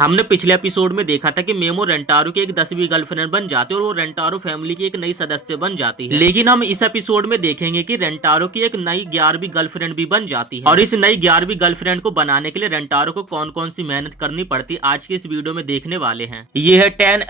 हमने पिछले एपिसोड में देखा था कि मेमो रेंटारो की एक 10वीं गर्लफ्रेंड बन जाती है और वो रेंटारो फैमिली की एक नई सदस्य बन जाती है। लेकिन हम इस एपिसोड में देखेंगे कि रेंटारो की एक नई 11वीं गर्लफ्रेंड भी बन जाती है और इस नई 11वीं गर्लफ्रेंड को बनाने के लिए रेंटारो को कौन कौन सी मेहनत करनी पड़ती है आज के इस वीडियो में देखने वाले हैं। ये है 10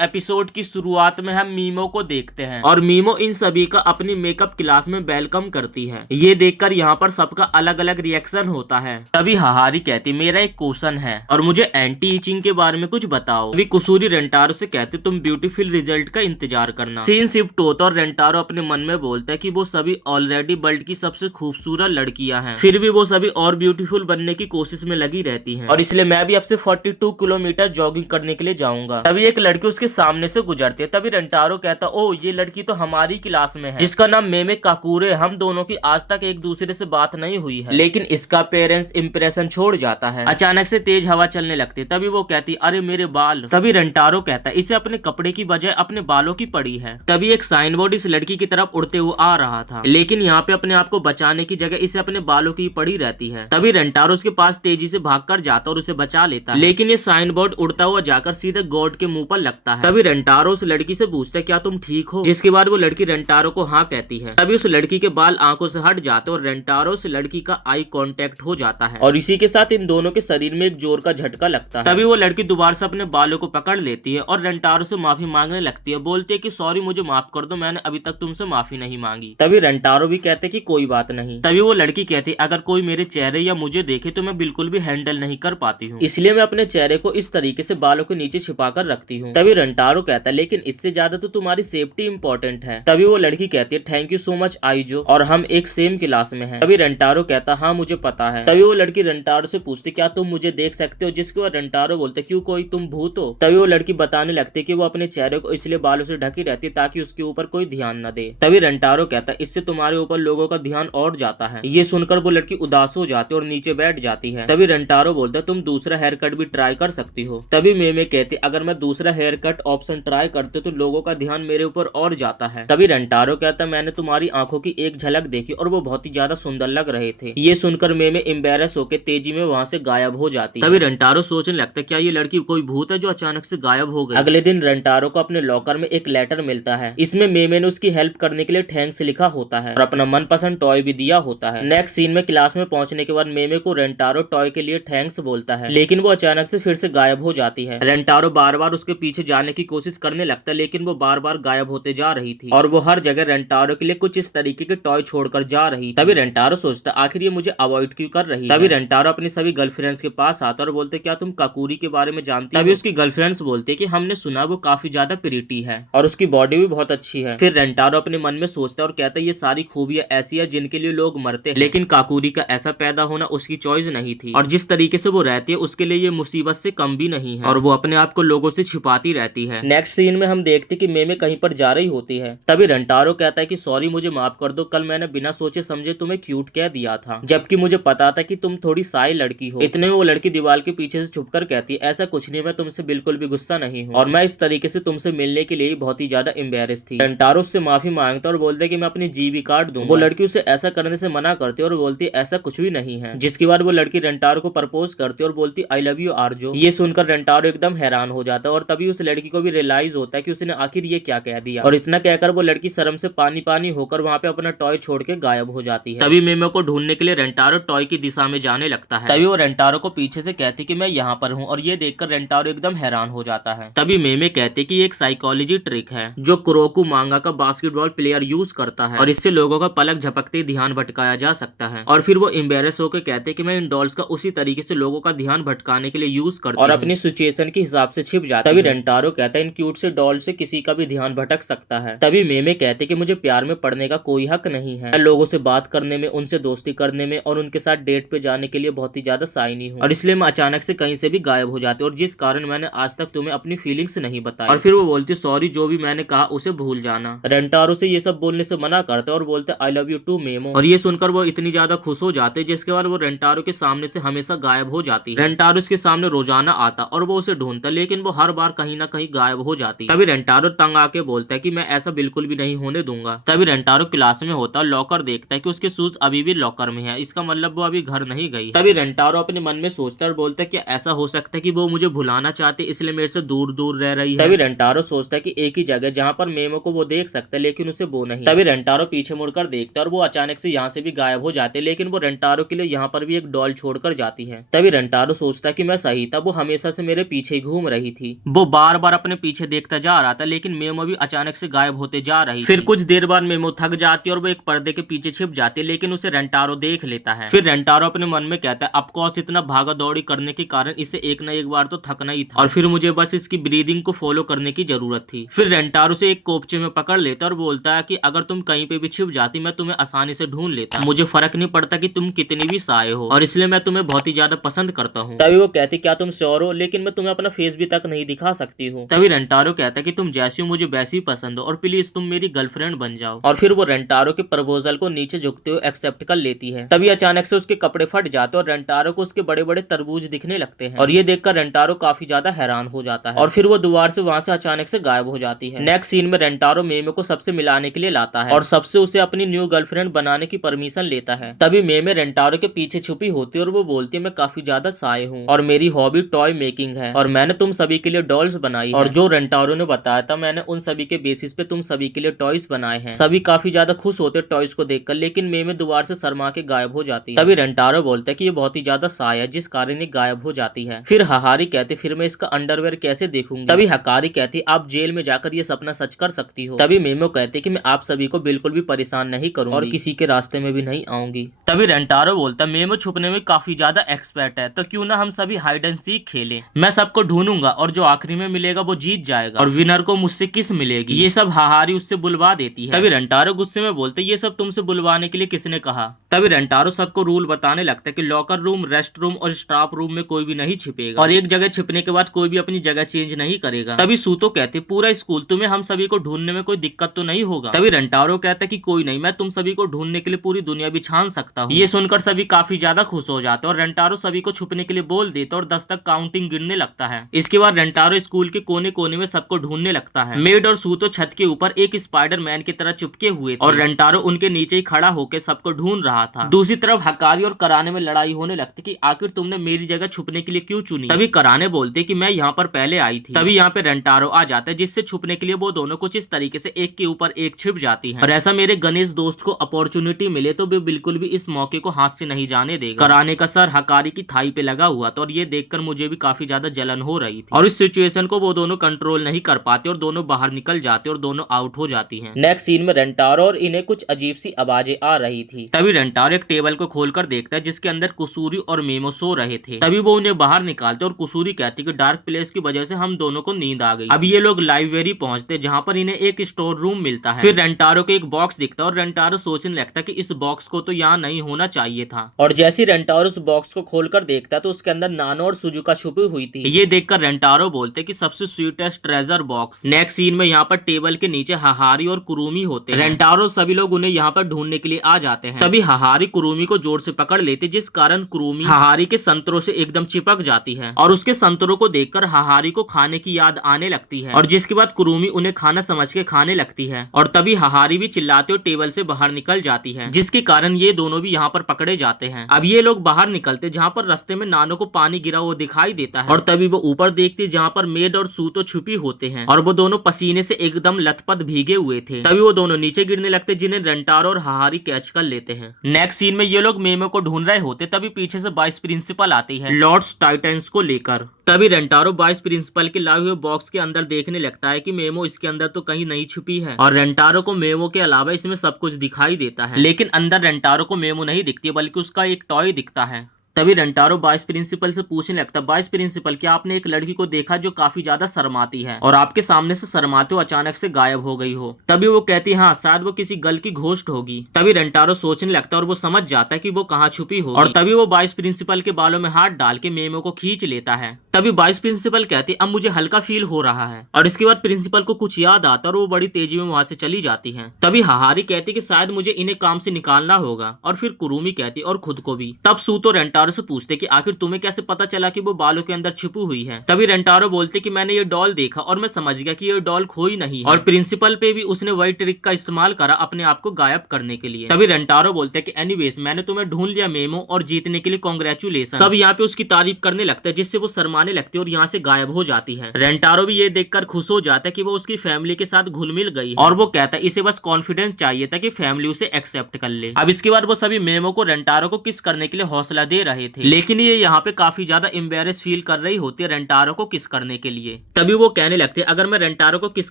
एपिसोड की शुरुआत में हम मीमो को देखते हैं और मीमो इन सभी का अपनी मेकअप क्लास में वेलकम करती है। ये देखकर यहाँ पर सबका अलग अलग रिएक्शन होता है। तभी हाहारी कहती मेरा एक क्वेश्चन है और मुझे एंटी ईचिंग के बारे में कुछ बताओ। अभी कुसूरी रेंटारो से कहते तुम ब्यूटीफुल रिजल्ट का इंतजार करना। सीन शिफ्ट होता और रेंटारो अपने मन में बोलता है कि वो सभी ऑलरेडी वर्ल्ड की सबसे खूबसूरत लड़कियां हैं, फिर भी वो सभी और ब्यूटीफुल बनने की कोशिश में लगी रहती हैं और इसलिए मैं भी अब से 42 किलोमीटर जॉगिंग करने के लिए जाऊंगा। तभी एक लड़की उसके सामने से गुजरती है। तभी रेंटारो कहता ओ ये लड़की तो हमारी क्लास में है जिसका नाम मेमे काकुरे। हम दोनों की आज तक एक दूसरे से बात नहीं हुई है, लेकिन इसका पेरेंट्स इंप्रेशन छोड़ जाता है। अचानक से तेज हवा चलने लगती। तभी वो कहती अरे मेरे बाल। तभी रेंटारो कहता इसे अपने कपड़े की बजाय अपने बालों की पड़ी है। तभी एक साइन बोर्ड इस लड़की की तरफ उड़ते हुए आ रहा था, लेकिन यहाँ पे अपने आप को बचाने की जगह इसे अपने बालों की पड़ी रहती है। तभी रेंटारो उसके पास तेजी से भागकर जाता और उसे बचा लेता है, लेकिन ये साइन बोर्ड उड़ता हुआ जाकर सीधे गॉड के मुंह पर लगता है। तभी रेंटारो उस लड़की से पूछता है क्या तुम ठीक हो, जिसके बाद वो लड़की रेंटारो को हाँ कहती है। तभी उस लड़की के बाल आंखों से हट जाते और रेंटारो उस लड़की का आई कांटेक्ट हो जाता है और इसी के साथ इन दोनों के शरीर में एक जोर का झटका लगता है। तभी वो लड़की दोबारा से अपने बालों को पकड़ लेती है और रेंटारो से माफी मांगने लगती है। बोलती है कि सॉरी मुझे माफ कर दो, मैंने अभी तक तुमसे माफी नहीं मांगी। तभी रेंटारो भी कहते कि कोई बात नहीं। तभी वो लड़की कहती अगर कोई मेरे चेहरे या मुझे देखे तो मैं बिल्कुल भी हैंडल नहीं कर पाती हूँ, इसलिए मैं अपने चेहरे को इस तरीके से बालों के नीचे छिपा कर रखती हूँ। तभी रेंटारो कहता है लेकिन इससे ज्यादा तो तुम्हारी सेफ्टी इंपॉर्टेंट है। तभी वो लड़की कहती है थैंक यू सो मच आइजो, और हम एक सेम क्लास में हैं। तभी रेंटारो कहता हाँ मुझे पता है। तभी वो लड़की रेंटारो से पूछती क्या तुम मुझे देख सकते हो, जिसके बाद रेंटारो बोलते क्यों कोई तुम भूत हो। तभी वो लड़की बताने लगती कि वो अपने चेहरे को इसलिए बालों से ढकी रहती ताकि उसके ऊपर कोई ध्यान न दे। तभी रेंटारो कहता इससे तुम्हारे ऊपर लोगों का ध्यान और जाता है। ये सुनकर वो लड़की उदास हो जाती और नीचे बैठ जाती है। तभी रेंटारो बोलता तुम दूसरा हेयर कट भी ट्राई कर सकती हो। तभी मेमे कहती अगर मैं दूसरा हेयर कट ऑप्शन ट्राई करते तो लोगों का ध्यान मेरे ऊपर और जाता है। तभी रेंटारो कहता मैंने तुम्हारी आंखों की एक झलक देखी और वो बहुत ही ज्यादा सुंदर लग रहे थे। ये सुनकर मेमे एम्बेरस होकर तेजी में वहाँ से गायब हो जाती है। तभी रेंटारो सोचने लगता क्या ये लड़की कोई भूत है जो अचानक से गायब हो गई। अगले दिन रेंटारो को अपने लॉकर में एक लेटर मिलता है। इसमें मेमे ने उसकी हेल्प करने के लिए थैंक्स लिखा होता है और अपना मनपसंद टॉय भी दिया होता है। नेक्स्ट सीन में क्लास में पहुंचने के बाद मेमे को रेंटारो टॉय के लिए थैंक्स बोलता है, लेकिन वो अचानक से फिर से गायब हो जाती है। रेंटारो बार बार उसके पीछे जाने की कोशिश करने लगता है, लेकिन वो बार बार गायब होते जा रही थी और वो हर जगह रेंटारो के लिए कुछ इस तरीके के टॉय छोड़कर जा रही। तभी रेंटारो सोचता आखिर ये मुझे अवॉइड क्यों कर रही है। तभी रेंटारो अपनी सभी गर्लफ्रेंड्स के पास आता और बोलते क्या तुम काकुरी के बारे में जानती हो। तभी उसकी गर्लफ्रेंड्स बोलते कि हमने सुना वो काफी ज्यादा प्रिटी है और उसकी बॉडी भी बहुत अच्छी है। फिर रेंटारो अपने मन में सोचता और कहता ये सारी खूबियां ऐसी है जिनके लिए लोग मरते हैं, लेकिन काकुरी का ऐसा पैदा होना उसकी चॉइस नहीं थी और जिस तरीके से वो रहती है उसके लिए ये मुसीबत से कम भी नहीं है और वो अपने आप को लोगों से छिपाती रहती है। नेक्स्ट सीन में हम देखते कि मेमे कहीं पर जा रही होती है। तभी रेंटारो कहता है कि सॉरी मुझे माफ कर दो, कल मैंने बिना सोचे समझे तुम्हें क्यूट कह दिया था, जबकि मुझे पता था कि तुम थोड़ी साई लड़की हो। इतने में वो लड़की दीवार के पीछे से छुपकर कहती है ऐसा कुछ नहीं, मैं तुमसे बिल्कुल भी गुस्सा नहीं हूँ और मैं इस तरीके से तुमसे मिलने के लिए बहुत ही ज्यादा एम्बेरस थी। रेंटारो उससे माफी मांगता और बोलते कि मैं अपनी जीबी कार्ड दूंगा। वो लड़की उसे ऐसा करने से मना करती और बोलती ऐसा कुछ भी नहीं है, जिसके बाद वो लड़की रेंटारो को प्रपोज करती और बोलती आई लव यू आर्जो। ये सुनकर रेंटारो एकदम हैरान हो जाता है और तभी उस लड़की को भी रियलाइज होता है कि उसने आखिर ये क्या कह दिया और इतना कहकर वो लड़की शर्म से पानी पानी होकर वहाँ पे अपना टॉय छोड़ के गायब हो जाती है। तभी मेमे को ढूंढने के लिए रेंटारो टॉय की दिशा में जाने लगता है। तभी वो रेंटारो को पीछे से कहती कि मैं यहाँ पर हूँ और ये देखकर रेंटारो एकदम हैरान हो जाता है। तभी मेमे कहते कि ये एक साइकोलॉजी ट्रिक है जो कुरोकु मांगा का बास्केटबॉल प्लेयर यूज करता है और इससे लोगों का पलक झपकते ध्यान भटकाया जा सकता है। और फिर वो एम्बेरस होकर कहते कि मैं इन डॉल्स का उसी तरीके से लोगों का ध्यान भटकाने के लिए यूज करता और अपनी सिचुएशन के हिसाब से छिप जाता। तभी रेंटारो कहता है इन क्यूट से डॉल से किसी का भी ध्यान भटक सकता है। तभी मेमे कहते कि मुझे प्यार में पड़ने का कोई हक नहीं है, मैं लोगों से बात करने में, उनसे दोस्ती करने में और उनके साथ डेट पे जाने के लिए बहुत ही ज्यादा शाइनी हूँ और इसलिए मैं अचानक से कहीं से भी गायब हो जाती और जिस कारण मैंने आज तक तुम्हें अपनी फीलिंग्स नहीं बताई। और फिर वो बोलती सॉरी जो भी मैंने कहा उसे भूल जाना। रेंटारो से ये सब बोलने से मना करते और बोलते I love you to Memo और ये सुनकर वो इतनी ज्यादा खुश हो जाते जिसके बाद वो रेंटारो के सामने से हमेशा गायब हो जाती है। रेंटारो उसके सामने रोजाना आता और वो उसे ढूंढता, लेकिन वो हर बार कहीं ना कहीं गायब हो जाती। तभी रेंटारो तंग आके बोलता है कि मैं ऐसा बिल्कुल भी नहीं होने दूंगा। तभी रेंटारो क्लास में होता, लॉकर देखता है कि उसके शूज अभी भी लॉकर में है, इसका मतलब वो अभी घर नहीं गई। तभी रेंटारो अपने मन में सोचता और बोलता है कि ऐसा हो सकता है कि वो मुझे भुलाना चाहते इसलिए मेरे से दूर दूर रह रही है। तभी रेंटारो सोचता है कि एक ही जगह जहाँ पर मेमो को वो देख सकता है लेकिन उसे वो नहीं। तभी रेंटारो पीछे मुड़कर देखता है और वो अचानक से यहाँ से भी गायब हो जाते, लेकिन वो रेंटारो के लिए यहाँ पर भी एक डॉल छोड़कर जाती है। तभी रेंटारो सोचता है कि मैं सही था, वो हमेशा से मेरे पीछे ही घूम रही थी। वो बार बार अपने पीछे देखता जा रहा था लेकिन मेमो भी अचानक से गायब होते जा रही। फिर कुछ देर बाद मेमो थक जाती है और वो एक पर्दे के पीछे छिप जाती है, लेकिन उसे रेंटारो देख लेता है। फिर रेंटारो अपने मन में कहता है ऑफकोर्स इतना भागा दौड़ी करने के कारण इसे एक न एक बार तो थकना ही था और फिर मुझे बस इसकी ब्रीदिंग को फॉलो करने की जरूरत थी। फिर रेंटारो से एक कोपचे में पकड़ लेता और बोलता है कि अगर तुम कहीं पे भी छिप जाती मैं तुम्हें आसानी से ढूंढ लेता, मुझे फर्क नहीं पड़ता कि तुम कितनी भी साए हो और इसलिए मैं तुम्हें बहुत ही ज्यादा पसंद करता हूँ। तभी वो कहती क्या तुम श्योर हो, लेकिन मैं तुम्हें अपना फेस भी तक नहीं दिखा सकती हूँ। तभी रेंटारो कहता है कि तुम जैसी हो मुझे वैसी ही पसंद हो और प्लीज तुम मेरी गर्लफ्रेंड बन जाओ। और फिर वो रेंटारो के प्रपोजल को नीचे झुकते हुए एक्सेप्ट कर लेती है। तभी अचानक से उसके कपड़े फट जाते और रेंटारो को उसके बड़े बड़े तरबूज दिखने लगते हैं और ये देखकर रेंटारो काफी ज्यादा हैरान हो जाता है और फिर वो दोबारा से वहां से अचानक से गायब हो जाती है। नेक्स्ट सीन में रेंटारो मेमे को सबसे मिलाने के लिए लाता है और सबसे उसे अपनी न्यू गर्लफ्रेंड बनाने की परमिशन लेता है। तभी मेमे रेंटारो के पीछे छुपी होती है और वो बोलती है मैं काफी ज्यादा साए हूँ और मेरी हॉबी टॉय मेकिंग है और मैंने तुम सभी के लिए डॉल्स बनाई और जो रेंटारो ने बताया था मैंने उन सभी के बेसिस पे तुम सभी के लिए टॉयज बनाए हैं। सभी काफी ज्यादा खुश होते टॉयज को देखकर, लेकिन मेमे दोबारा से शर्मा के गायब हो जाती है। तभी रेंटारो बोलता है कि ये बहुत ही ज्यादा साय है जिस कारण ये गायब हो जाती है। फिर हाहारी कहती फिर मैं इसका अंडरवेयर कैसे देखूंगी। तभी हकारी कहती आप जेल में जाकर ये सपना सच कर सकती हो। तभी मेमो कहते कि मैं आप सभी को बिल्कुल भी परेशान नहीं करूंगी और किसी के रास्ते में भी नहीं आऊंगी। तभी रेंटारो बोलता मेमो छुपने में काफी ज्यादा एक्सपर्ट है तो क्यों ना हम सभी हाइड एंड सीक खेले, मैं सबको ढूंढूंगा और जो आखिरी में मिलेगा वो जीत जाएगा और विनर को मुझसे किस मिलेगी। ये सब हाहारी उससे बुलवा देती है। तभी रेंटारो गुस्से में बोलते ये सब तुमसे बुलवाने के लिए किसने कहा। तभी रेंटारो सबको रूल बताने लगता है कि लॉकर रूम, रेस्ट रूम और स्टाफ रूम में कोई भी नहीं छिपेगा और एक जगह छिपने के बाद कोई भी अपनी जगह चेंज नहीं करेगा। तभी सूतो कहते पूरा स्कूल तुम्हें हम सभी को ढूंढने में कोई दिक्कत तो नहीं होगा। तभी रेंटारो कहता है कि कोई नहीं, मैं तुम सभी को ढूंढने के लिए पूरी दुनिया भी छान सकता हूँ। ये सुनकर सभी काफी ज्यादा खुश हो जाते हैं और रेंटारो सभी को छुपने के लिए बोल देता और 10 तक काउंटिंग गिनने लगता है। इसके बाद रेंटारो स्कूल के कोने कोने में सबको ढूंढने लगता है। मेड और सूतो छत के ऊपर एक स्पाइडरमैन की तरह चिपके हुए थे और रेंटारो उनके नीचे ही खड़ा होकर सबको ढूंढ रहा था। दूसरी तरफ हकारी और कराने में लड़ाई होने लगती कि आखिर तुमने मेरी जगह छुपने के लिए क्यों चुनी। तभी कराने बोलते कि मैं यहाँ पर पहले आई थी। तभी यहाँ पे रेंटारो आ जाता है जिससे छुपने के लिए वो दोनों कुछ इस तरीके से एक के ऊपर एक छिप जाती है और ऐसा मेरे गणेश दोस्त को अपॉर्चुनिटी मिले तो वे बिल्कुल भी इस मौके को हाथ से नहीं जाने देगा। कराने का सर हकारी की थाई पे लगा हुआ था और ये देखकर मुझे भी काफी ज्यादा जलन हो रही थी और इस सिचुएशन को वो दोनों कंट्रोल नहीं कर पाते और दोनों बाहर निकल जाते और दोनों आउट हो जाती हैं। नेक्स्ट सीन में रेंटारो और इन्हें कुछ अजीब सी आवाजें आ रही थी। तभी रेंटारो एक टेबल को खोलकर देखता है जिसके अंदर कुसूरी और मेमो सो रहे थे। तभी वो उन्हें बाहर निकालते और कुसूरी कहती कि डार्क प्लेस की वजह से हम दोनों को नींद आ गई। अब ये लोग लाइब्रेरी पहुंचते जहाँ पर इन्हें एक स्टोर रूम मिलता है। फिर रेंटारो को एक बॉक्स दिखता और रेंटारो सोचने लगता कि इस बॉक्स को तो यहाँ नहीं होना चाहिए था और जैसे रेंटारो उस बॉक्स को खोलकर देखता तो उसके अंदर नानो और सुजुका छुपी हुई थी। ये देखकर रेंटारो बोलते कि सबसे sweetest treasure box. Next scene में यहाँ पर टेबल के नीचे हाहारी और कुरुमी होते हैं। रेंटारो सभी लोग उन्हें यहाँ पर ढूंढने के लिए आ जाते हैं। तभी हाहारी कुरुमी को जोर से पकड़ लेते जिस कारण कुरुमी हाहारी के संतरों से एकदम चिपक जाती है और उसके संतरों को देखकर हाहारी को खाने की याद आने लगती है और जिसके बाद कुरुमी उन्हें खाना समझ के खाने लगती है और तभी हाहारी भी चिल्लाते हुए टेबल से बाहर निकल जाती है जिसके कारण ये दोनों भी यहाँ पर पकड़े जाते हैं। अब ये लोग बाहर निकलते जहाँ पर रास्ते में नानो को पानी गिरा हुआ दिखाई देता है और तभी वो ऊपर देखती जहाँ पर मेड और सूतो छुपी होते हैं और वो दोनों पसीने से एकदम लथपथ भीगे हुए थे। तभी वो दोनों नीचे गिरने लगते जिन्हें रेंटारो और हाहारी कैच कर लेते हैं। नेक्स्ट सीन में ये लोग मेमो को ढूंढ रहे होते तभी पीछे से वाइस प्रिंसिपल आती है लॉर्ड्स टाइटन्स को लेकर। तभी रेंटारो वाइस प्रिंसिपल के लाए हुए बॉक्स के अंदर देखने लगता है कि मेमो इसके अंदर तो कहीं नहीं छुपी है और रेंटारो को मेमो के अलावा इसमें सब कुछ दिखाई देता है, लेकिन अंदर रेंटारो को मेमो नहीं दिखती बल्कि उसका एक टॉय दिखता है। तभी रेंटारो वाइस प्रिंसिपल से पूछने लगता वाइस प्रिंसिपल क्या आपने एक लड़की को देखा जो काफी ज्यादा शर्माती है और आपके सामने से शर्माते हुए अचानक से गायब हो गई हो। तभी वो कहती हाँ शायद वो किसी गर्ल की घोस्ट होगी। तभी रेंटारो सोचने लगता और वो समझ जाता है कि वो कहाँ छुपी होगी और तभी वो वाइस प्रिंसिपल के बालों में हाथ डाल के मेमो को खींच लेता है। तभी वाइस प्रिंसिपल कहती अब मुझे हल्का फील हो रहा है और इसके बाद प्रिंसिपल को कुछ याद आता और वो बड़ी तेजी में वहां से चली जाती है। तभी हाहारी कहती कि शायद मुझे इन्हें काम से निकालना होगा और फिर कुरुमी कहती और खुद को भी। तब सूतो रेंटारो रेंटारो से पूछते कि आखिर तुम्हें कैसे पता चला कि वो बालों के अंदर छुपी हुई है। तभी रेंटारो बोलते कि मैंने ये डॉल देखा और मैं समझ गया कि ये डॉल खोई नहीं है और प्रिंसिपल पे भी उसने वही ट्रिक का इस्तेमाल करा अपने आप को गायब करने के लिए। तभी रेंटारो बोलते कि एनीवेज मैंने तुम्हें ढूंढ लिया मेमो और जीतने के लिए कांग्रेचुलेशन। सब यहाँ पे उसकी तारीफ करने लगते हैं जिससे वो शर्माने लगती है और यहाँ से गायब हो जाती है। रेंटारो भी ये देखकर खुश हो जाता है कि वो उसकी फैमिली के साथ घुल मिल गई है और वो कहता है इसे बस कॉन्फिडेंस चाहिए था कि फैमिली उसे एक्सेप्ट कर ले। अब इसके बाद वो सभी मेमो को रेंटारो को किस करने के लिए हौसला दे रहे थे, लेकिन ये यहाँ पे काफी ज्यादा एम्बेरस फील कर रही होती है रेंटारो को किस करने के लिए। तभी वो कहने लगते अगर मैं रेंटारो को किस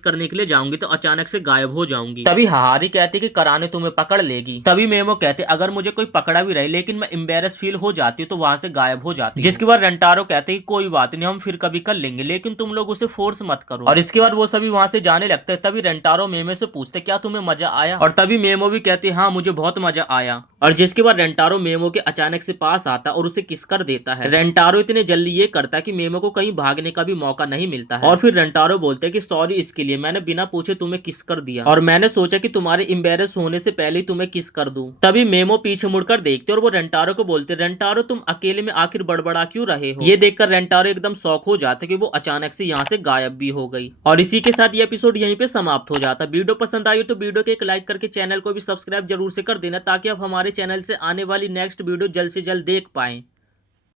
करने के लिए जाऊंगी तो अचानक से गायब हो जाऊंगी। तभी हाहारी कहती कि कराने तुम्हें पकड़ लेगी। तभी मेमो कहते अगर मुझे कोई पकड़ा भी रहे लेकिन मैं एम्बेरस फील हो जाती हूँ तो वहां से गायब हो जाती है। जिसके बाद रेंटारो कहते कि कोई बात नहीं, हम फिर कभी कर लेंगे लेकिन तुम लोग उसे फोर्स मत करो। और इसके बाद वो सभी वहां से जाने लगते हैं। तभी रेंटारो मेमो से पूछते क्या तुम्हें मजा आया, और तभी मेमो भी कहती हाँ मुझे बहुत मजा आया। और जिसके बाद रेंटारो मेमो के अचानक से पास आता और उसे किस कर देता है। रेंटारो इतने जल्दी ये करता है कि मेमो को कहीं भागने का भी मौका नहीं मिलता है। और फिर रेंटारो बोलते हैं कि सॉरी इसके लिए, मैंने बिना पूछे तुम्हें किस कर दिया और मैंने सोचा कि तुम्हारे एम्बेरस होने से पहले ही तुम्हें किस कर दूं। तभी मेमो पीछे मुड़कर देखते और वो रेंटारो को बोलते रेंटारो तुम अकेले में आखिर बड़बड़ा क्यों रहे हो। ये देखकर रेंटारो एकदम शॉक हो जाता कि वो अचानक से यहाँ से गायब भी हो गई। और इसी के साथ ये एपिसोड यहीं पे समाप्त हो जाता। वीडियो पसंद आई तो वीडियो को एक लाइक करके चैनल को भी सब्सक्राइब जरूर से कर देना ताकि आप हमारे चैनल से आने वाली नेक्स्ट वीडियो जल्द से जल्द देख पाएं।